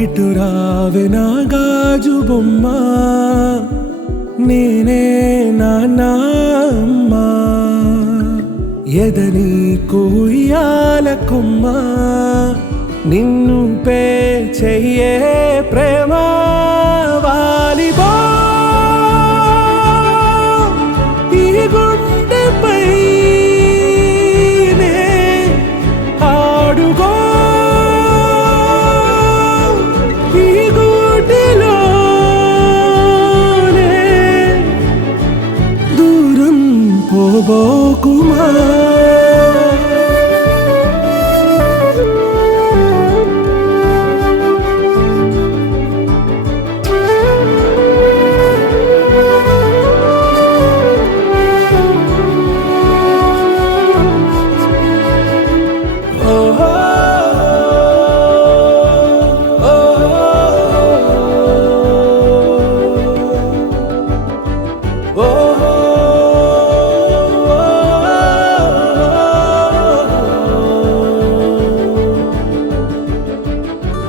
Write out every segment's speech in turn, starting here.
ఇటు రావే నా గాజు బొమ్మ, నేనే నాన్న అమ్మ. ఎదని కుయ్యాల కొమ్మ, నిన్ను పే చెయ్యే ప్రేమ వాలిబో. ఈ గుండెపై నే ఆడుగో, ఈ గుడిలోనే దూరం పోబోకుమా.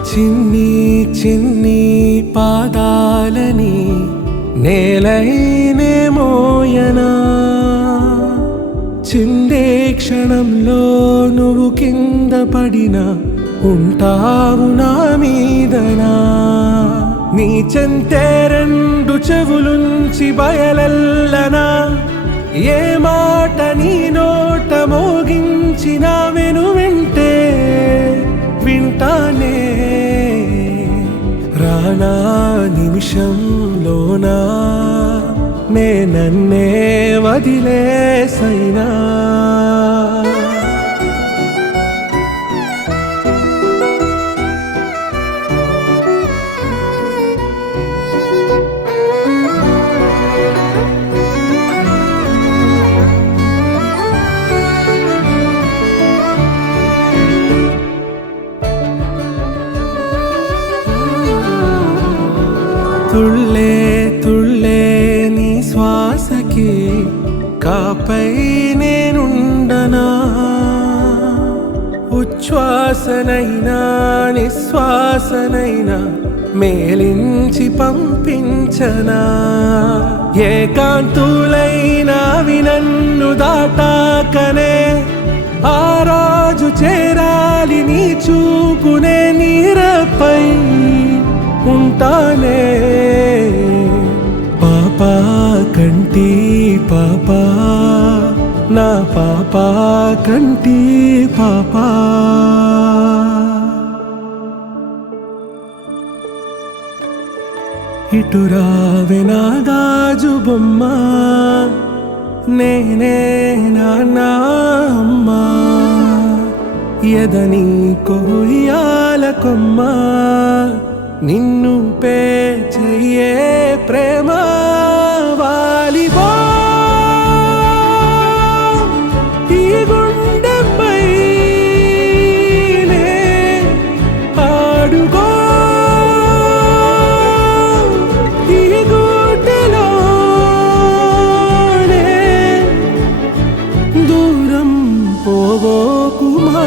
చిన్ని చిన్ని పాదాలని నేలైనే మోయనా, చిందే క్షణంలో నువ్వు కింద పడినా ఉంటావు నా మీదనా. నీ చెంతే రెండు చెవులుంచి బయలెల్లనా, ఏ మాట నీ నోట మోగించిన వెను వింటే వింటానే. రానా నిమిషంలోనా నే నన్నే వదిలేసైనా. తుళ్ళే తుళ్ళే నీ శ్వాసకి కాపై నేనుండనా, ఉచ్ఛ్వాసనైనా నిశ్వాసనైనా మేలించి పంపించనా. ఏకాంతులైనా నన్ను దాటాకనే ఆ రోజు చేరాలి నీ చూపునే నీరపై ఉంటానే. పాపా కంటి పాపా, నా పాపా కంటి పాపా. ఇటు రావే నా గాజు బొమ్మ, నేనే నాన్న అమ్మ. ఎదని కొయ్యాల కొమ్మ, నిన్ను పే చెయ్యే ప్రేమ వాలిబో. ఈ గుండెపై నే ఆడుగో, ఈ గుడిలోనే దూరం పోబోకుమా.